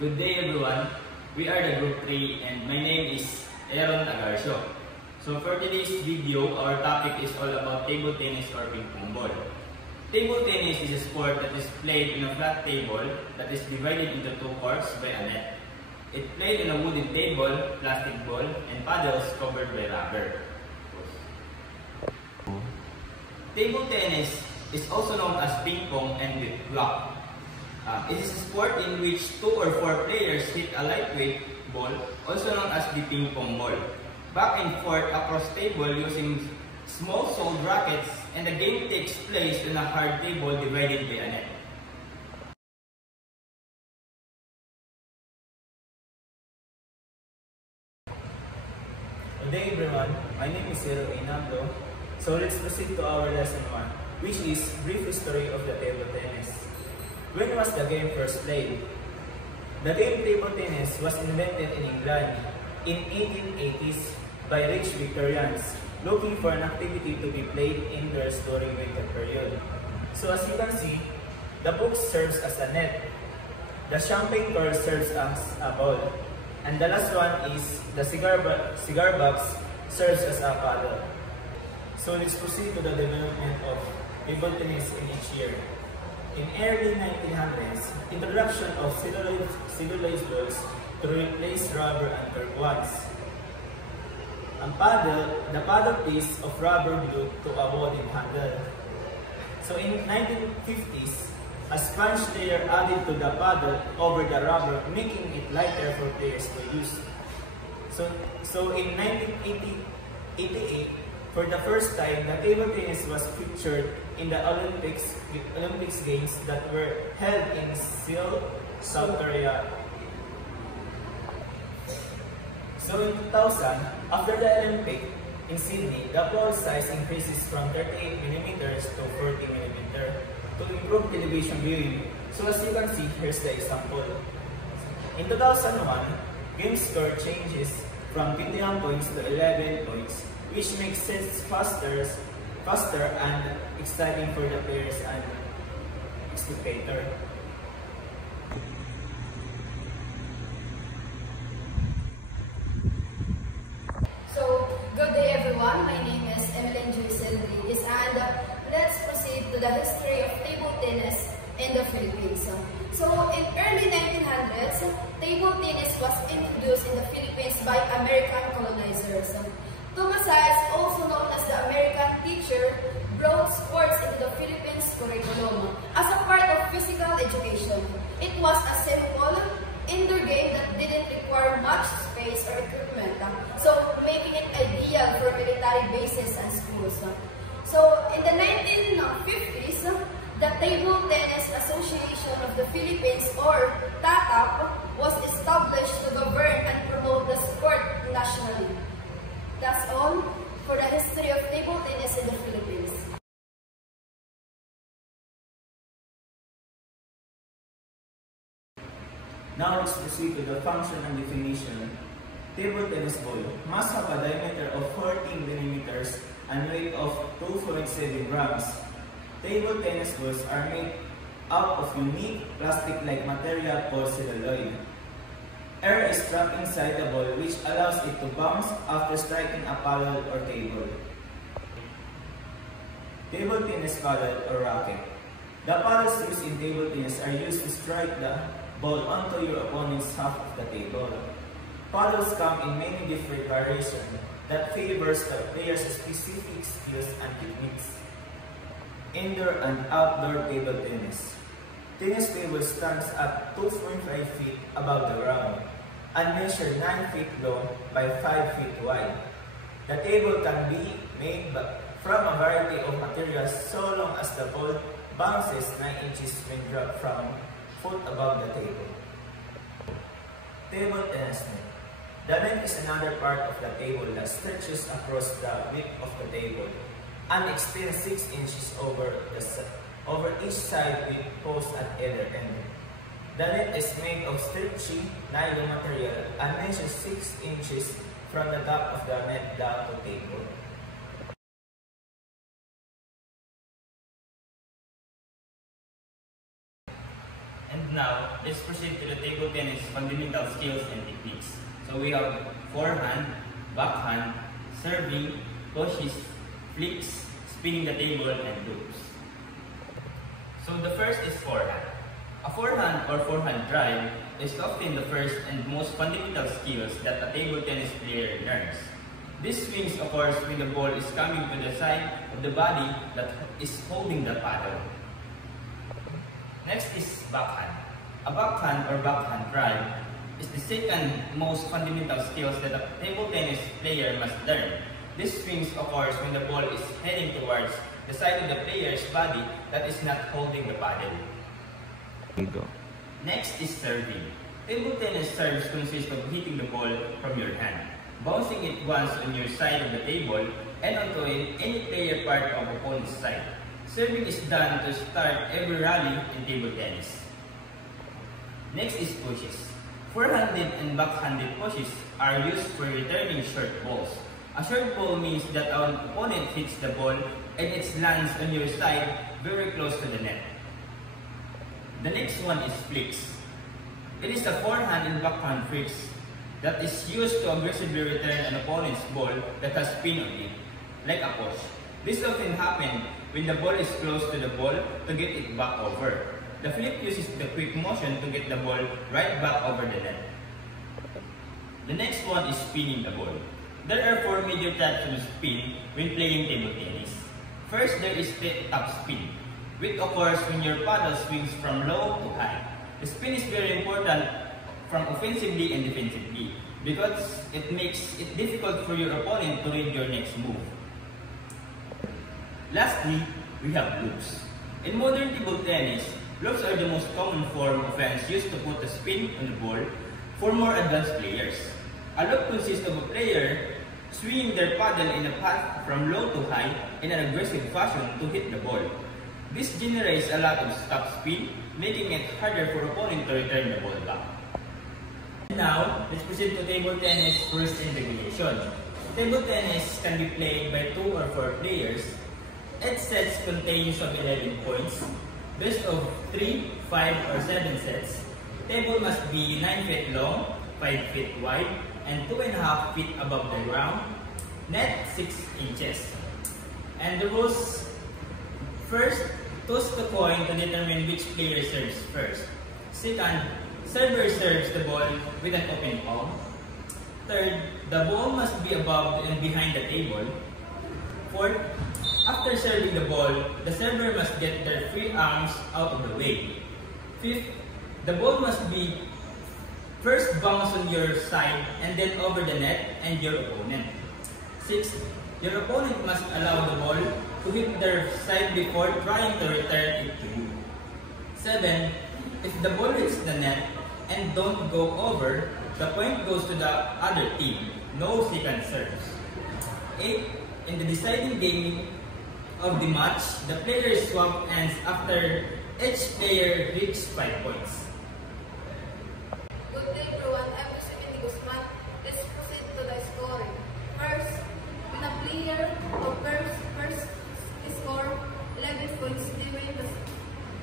Good day everyone. We are the group 3 and my name is Aaron Agarcio. So for today's video, our topic is all about table tennis or ping pong ball. Table tennis is a sport that is played in a flat table that is divided into two courts by a net. It played in a wooden table, plastic ball, and paddles covered by rubber. Table tennis is also known as ping pong and with block. It is a sport in which 2 or 4 players hit a lightweight ball, also known as the ping pong ball, back and forth across table using small soled rackets, and the game takes place on a hard table divided by a net. Good day everyone, my name is Zero Inablo. So let's proceed to our lesson 1, which is brief history of the table tennis. When was the game first played? The game table tennis was invented in England in 1880s by rich Victorians looking for an activity to be played indoors during winter period. So as you can see, the book serves as a net, the champagne core serves as a ball, and the last one is the cigar box serves as a paddle. So let's proceed to the development of table tennis in each year. In early 1900s, introduction of cellulose balls to replace rubber and cork ones. The paddle piece of rubber glued to a wooden handle. So in 1950s, a sponge layer added to the paddle over the rubber, making it lighter for players to use. So in 1988, for the first time, the table tennis was featured in the Olympics Games that were held in Seoul, South Korea. So in 2000, after the Olympic in Sydney, the ball size increases from 38mm to 40mm to improve television viewing. So as you can see, here's the example. In 2001, game score changes from 21 points to 11 points, which makes it faster and exciting for the players and spectator. So, good day everyone. My name is Emeline Joyce Rodriguez, and let's proceed to the history of table tennis in the Philippines. So, in early 1900s, table tennis was introduced in the Philippines by American colonizers. Thomas Hayes, also known as the American teacher, brought sports into the Philippines curriculum as a part of physical education. It was a simple, indoor game that didn't require much space or equipment, so making it ideal for military bases and schools. So in the 1950s, the Table Tennis Association of the Philippines, or TATAP, was established to govern and promote the sport nationally. That's all for the history of table tennis in the Philippines. Now let's proceed to the function and definition. Table tennis ball must have a diameter of 14mm and weight of 2.7 grams. Table tennis balls are made out of unique plastic-like material called celluloid. Air is trapped inside the ball, which allows it to bounce after striking a paddle or table. Table tennis paddle or racket. The paddles used in table tennis are used to strike the ball onto your opponent's half of the table. Paddles come in many different variations that favors the player's specific skills and techniques. Indoor and outdoor table tennis. Tennis table stands at 2.5 feet above the ground and measures 9 feet long by 5 feet wide. The table can be made from a variety of materials so long as the ball bounces 9 inches when dropped from foot above the table. Table tennis net. The net is another part of the table that stretches across the width of the table and extends 6 inches over each side with posts at either end. The net is made of stretchy nylon material and measures 6 inches from the top of the net down to table. And Now, let's proceed to the table tennis fundamental skills and techniques. So we have forehand, backhand, serving, pushes, flips, spinning the table, and loops. So the first is forehand. A forehand or forehand drive is often the first and most fundamental skills that a table tennis player learns. This swings occurs when the ball is coming to the side of the body that is holding the paddle. Next is backhand. A backhand or backhand drive is the second most fundamental skills that a table tennis player must learn. This swings occurs when the ball is heading towards the side of the player's body that is not holding the paddle. Next is serving. Table tennis serves consist of hitting the ball from your hand, bouncing it once on your side of the table and onto any player part of opponent's side. Serving is done to start every rally in table tennis. Next is pushes. Forehanded and backhanded pushes are used for returning short balls. A short ball means that our opponent hits the ball and it lands on your side very close to the net. The next one is flicks. It is a forehand and backhand flicks that is used to aggressively return an opponent's ball that has spin on it, like a push. This often happens when the ball is close to the ball to get it back over. The flip uses the quick motion to get the ball right back over the net. The next one is spinning the ball. There are four major types of spin when playing table tennis. First, there is top spin, which occurs when your paddle swings from low to high. The spin is very important from offensively and defensively because it makes it difficult for your opponent to read your next move. Lastly, we have loops. In modern table tennis, loops are the most common form of offense used to put a spin on the ball for more advanced players. A loop consists of a player swinging their paddle in a path from low to high in an aggressive fashion to hit the ball. This generates a lot of stop spin, making it harder for opponent to return the ball back. Now, let's proceed to table tennis first in regulation. Table tennis can be played by 2 or 4 players. Each set contains of 11 points. Best of 3, 5, or 7 sets. Table must be 9 feet long, 5 feet wide, and 2.5 feet above the ground. Net 6 inches. And the rules: first, toss the coin to determine which player serves first. Second, server serves the ball with an open palm. Third, the ball must be above and behind the table. Fourth, after serving the ball, the server must get their free arms out of the way. Fifth, the ball must be first bounce on your side and then over the net and your opponent. Sixth, your opponent must allow the ball to hit their side before trying to return it to you. 7. If the ball hits the net and don't go over, the point goes to the other team. No second serves. 8. In the deciding game of the match, the players swap ends after each player reaches 5 points. Good day everyone, I'm Josephine Guzman. Let's proceed to the scoring. First, when a player of first score 11 points, they win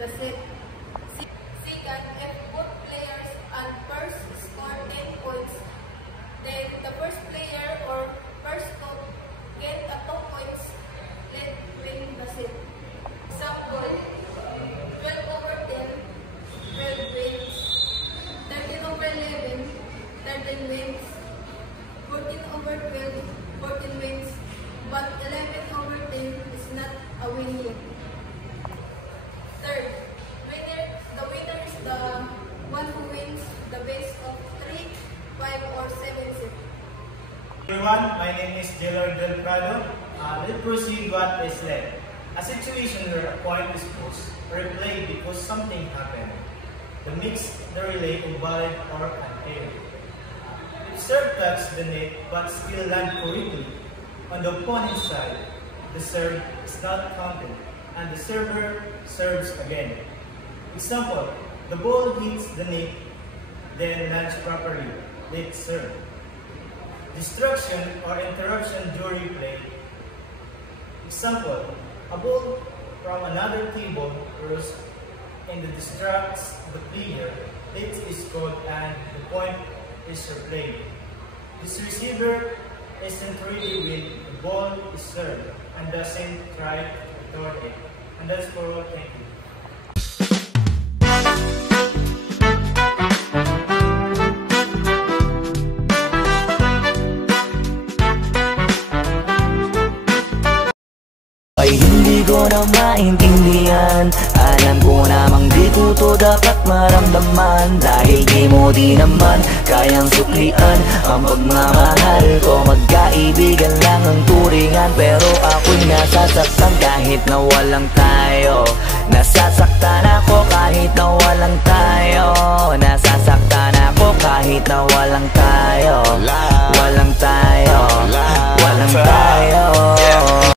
the set. Second, if both players and first score 10 points, then the first player or first top get a 2 points, let win the set. Example, 12 over 10, 12 wins. 13 over 11, 13 wins. 14 over 12, 14 wins. But 11 over 10 is not a win yet. Third, the winner is the one who wins the best of 3, 5, or 7 sets. Everyone, my name is Jelor Del Prado. Let's proceed what is left. A situation where a point is pushed or replayed because something happened. The mix, the relay, valid or unfair. If serve touches the net but still land correctly on the opponent's side, the serve is not counted and the server serves again. Example, the ball hits the net, then lands properly, let serve. Distraction or interruption during play. Example, a ball from another table rolls and it distracts the player, it is called and the point is replayed. This receiver isn't really when the ball is served and doesn't try to return it. And that's for all. Thank you. Ay hindi ko na maintindihan. Alam ko namang di ko to dapat maramdaman, dahil di mo di naman kayang suklian ang pagmamahal ko. Magkaibigan lang ang turingan, pero ako'y nasasaktan kahit na walang tayo. Nasasaktan ako kahit na walang tayo. Nasasaktan ako kahit na walang tayo. Walang tayo. Walang tayo.